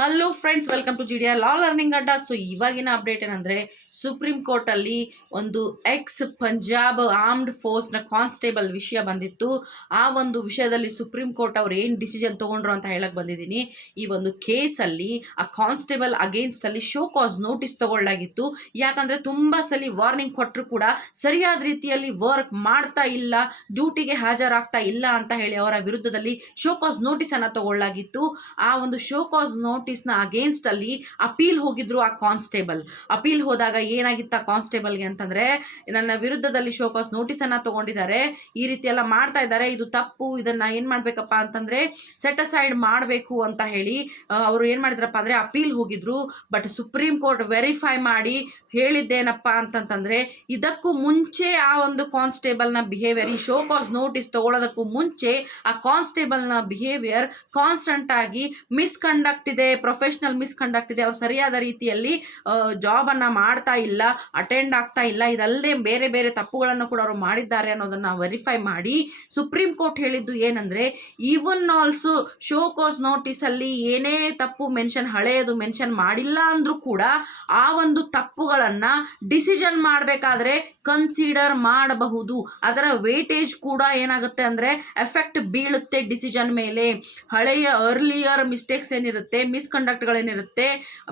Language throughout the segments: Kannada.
Hello friends, welcome to GDR law learning ಅಡ್ಡ. ಸೊ ಇವಾಗಿನ ಅಪ್ಡೇಟ್ ಏನಂದರೆ, ಸುಪ್ರೀಂ ಕೋರ್ಟಲ್ಲಿ ಒಂದು ಎಕ್ಸ್ ಪಂಜಾಬ್ ಆರ್ಮ್ಡ್ ಫೋರ್ಸ್ನ ಕಾನ್ಸ್ಟೇಬಲ್ ವಿಷಯ ಬಂದಿತ್ತು. ಆ ಒಂದು ವಿಷಯದಲ್ಲಿ ಸುಪ್ರೀಂ ಕೋರ್ಟ್ ಅವ್ರು ಏನು ಡಿಸಿಷನ್ ತೊಗೊಂಡ್ರು ಅಂತ ಹೇಳಕ್ಕೆ ಬಂದಿದ್ದೀನಿ. ಈ ಒಂದು ಕೇಸಲ್ಲಿ ಆ ಕಾನ್ಸ್ಟೇಬಲ್ ಅಗೇನ್ಸ್ಟಲ್ಲಿ ಶೋ ಕಾಸ್ ನೋಟಿಸ್ ತೊಗೊಳ್ಳಾಗಿತ್ತು. ಯಾಕಂದರೆ ತುಂಬ ಸಲ ವಾರ್ನಿಂಗ್ ಕೊಟ್ಟರು ಕೂಡ ಸರಿಯಾದ ರೀತಿಯಲ್ಲಿ ವರ್ಕ್ ಮಾಡ್ತಾ ಇಲ್ಲ, ಡ್ಯೂಟಿಗೆ ಹಾಜರಾಗ್ತಾ ಇಲ್ಲ ಅಂತ ಹೇಳಿ ಅವರ ವಿರುದ್ಧದಲ್ಲಿ ಶೋ ಕಾಸ್ ನೋಟಿಸನ್ನು ತೊಗೊಳ್ಳಾಗಿತ್ತು. ಆ ಒಂದು ಶೋ ಕಾಸ್ ನೋಟಿಸ್ನ ಅಗೇನ್ಸ್ಟ್ ಅಲ್ಲಿ ಅಪೀಲ್ ಹೋಗಿದ್ರು ಆ ಕಾನ್ಸ್ಟೇಬಲ್. ಅಪೀಲ್ ಹೋದಾಗ ಏನಾಗಿತ್ತು ಆ ಕಾನ್ಸ್ಟೇಬಲ್ಗೆ ಅಂತಂದ್ರೆ, ನನ್ನ ವಿರುದ್ಧದಲ್ಲಿ ಶೋ ಕಾಸ್ ನೋಟಿಸ್ ಅನ್ನ ತಗೊಂಡಿದ್ದಾರೆ, ಈ ರೀತಿ ಎಲ್ಲ ಮಾಡ್ತಾ ಇದ್ದಾರೆ, ಇದು ತಪ್ಪು, ಇದನ್ನ ಏನ್ ಮಾಡ್ಬೇಕಪ್ಪ ಅಂತಂದ್ರೆ ಸೆಟ್ ಅಸೈಡ್ ಮಾಡಬೇಕು ಅಂತ ಹೇಳಿ ಅವರು ಏನ್ ಮಾಡಿದ್ರಪ್ಪ ಅಂದ್ರೆ ಅಪೀಲ್ ಹೋಗಿದ್ರು. ಬಟ್ ಸುಪ್ರೀಂ ಕೋರ್ಟ್ ವೆರಿಫೈ ಮಾಡಿ ಹೇಳಿದ್ದೇನಪ್ಪ ಅಂತಂತಂದ್ರೆ, ಇದಕ್ಕೂ ಮುಂಚೆ ಆ ಒಂದು ಕಾನ್ಸ್ಟೇಬಲ್ನ ಬಿಹೇವಿಯರ್, ಈ ಶೋ ಕಾಸ್ ನೋಟಿಸ್ ತಗೊಳ್ಳೋದಕ್ಕೂ ಮುಂಚೆ ಆ ಕಾನ್ಸ್ಟೇಬಲ್ನ ಬಿಹೇವಿಯರ್ ಕಾನ್ಸ್ಟಂಟ್ ಆಗಿ ಮಿಸ್ಕಂಡಕ್ಟ್ ಇದೆ, ಪ್ರೊಫೆಷನಲ್ ಮಿಸ್ಕಂಡಕ್ಟ್ ಇದೆ, ಅವ್ರು ಸರಿಯಾದ ರೀತಿಯಲ್ಲಿ ಜಾಬನ್ನು ಮಾಡ್ತಾ ಇಲ್ಲ, ಅಟೆಂಡ್ ಆಗ್ತಾ ಇಲ್ಲ, ಇದಲ್ಲದೆ ಬೇರೆ ಬೇರೆ ತಪ್ಪುಗಳನ್ನು ಕೂಡ ಅವರು ಮಾಡಿದ್ದಾರೆ ಅನ್ನೋದನ್ನು ವೆರಿಫೈ ಮಾಡಿ ಸುಪ್ರೀಂ ಕೋರ್ಟ್ ಹೇಳಿದ್ದು ಏನಂದರೆ, ಈವನ್ ಆಲ್ಸೋ ಶೋ ಕಾಸ್ ನೋಟಿಸಲ್ಲಿ ಏನೇ ತಪ್ಪು ಹಳೆಯದು ಮೆನ್ಷನ್ ಮಾಡಿಲ್ಲ ಅಂದರೂ ಕೂಡ ಆ ಒಂದು ತಪ್ಪುಗಳನ್ನು ಡಿಸಿಷನ್ ಮಾಡಬೇಕಾದ್ರೆ ಕನ್ಸಿಡರ್ ಮಾಡಬಹುದು. ಅದರ ವೇಟೇಜ್ ಕೂಡ ಏನಾಗುತ್ತೆ ಅಂದರೆ ಎಫೆಕ್ಟ್ ಬೀಳುತ್ತೆ ಡಿಸಿಷನ್ ಮೇಲೆ. ಹಳೆಯ ಅರ್ಲಿಯರ್ ಮಿಸ್ಟೇಕ್ಸ್ ಏನಿರುತ್ತೆ, ಮಿಸ್ಕಂಡಕ್ಟ್ಗಳೇನಿರುತ್ತೆ,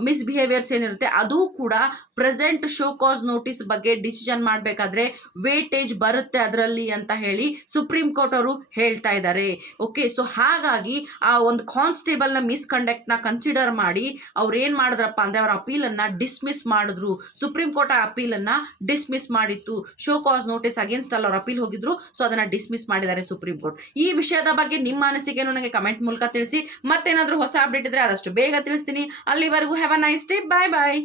ಮಿಸ್ಬಿಹೇವಿಯರ್ಸ್ ಏನಿರುತ್ತೆ, ಅದು ಕೂಡ ಪ್ರೆಸೆಂಟ್ ಶೋ ಕಾಸ್ ನೋಟಿಸ್ ಬಗ್ಗೆ ಡಿಸಿಷನ್ ಮಾಡಬೇಕಾದ್ರೆ ವೇಟೇಜ್ ಬರುತ್ತೆ ಅದರಲ್ಲಿ ಅಂತ ಹೇಳಿ ಸುಪ್ರೀಂ ಕೋರ್ಟ್ ಅವರು ಹೇಳ್ತಾ ಇದ್ದಾರೆ. ಓಕೆ, ಸೊ ಹಾಗಾಗಿ ಆ ಒಂದು ಕಾನ್ಸ್ಟೇಬಲ್ನ ಮಿಸ್ಕಂಡಕ್ಟ್ನ ಕನ್ಸಿಡರ್ ಮಾಡಿ ಅವ್ರು ಏನು ಮಾಡಿದ್ರಪ್ಪ ಅಂದರೆ ಅವರ ಅಪೀಲನ್ನು ಡಿಸ್ಮಿಸ್ ಮಾಡಿದ್ರು. ಸುಪ್ರೀಂ ಕೋರ್ಟ್ ಆ ಅಪೀಲನ್ನು ಡಿಸ್ಮಿಸ್ ಮಾಡಿತ್ತು. ಶೋ ಕಾಸ್ ನೋಟಿಸ್ ಅಗೇನ್ಸ್ಟ್ ಅಲ್ಲಿ ಅವ್ರು ಅಪೀಲ್ ಹೋಗಿದ್ರು, ಸೊ ಅದನ್ನು ಡಿಸ್ಮಿಸ್ ಮಾಡಿದ್ದಾರೆ ಸುಪ್ರೀಂ ಕೋರ್ಟ್. ಈ ವಿಷಯದ ಬಗ್ಗೆ ನಿಮ್ಮ ಅನಿಸಿಕೆಯನ್ನು ನನಗೆ ಕಮೆಂಟ್ ಮೂಲಕ ತಿಳಿಸಿ. ಮತ್ತೇನಾದರೂ ಹೊಸ ಅಪ್ಡೇಟ್ ಇದ್ರೆ ಆದಷ್ಟು ಬೇಗ ತಿಳಿಸ್ತೀನಿ. ಅಲ್ಲಿವರೆಗೂ have a nice day. Bye bye.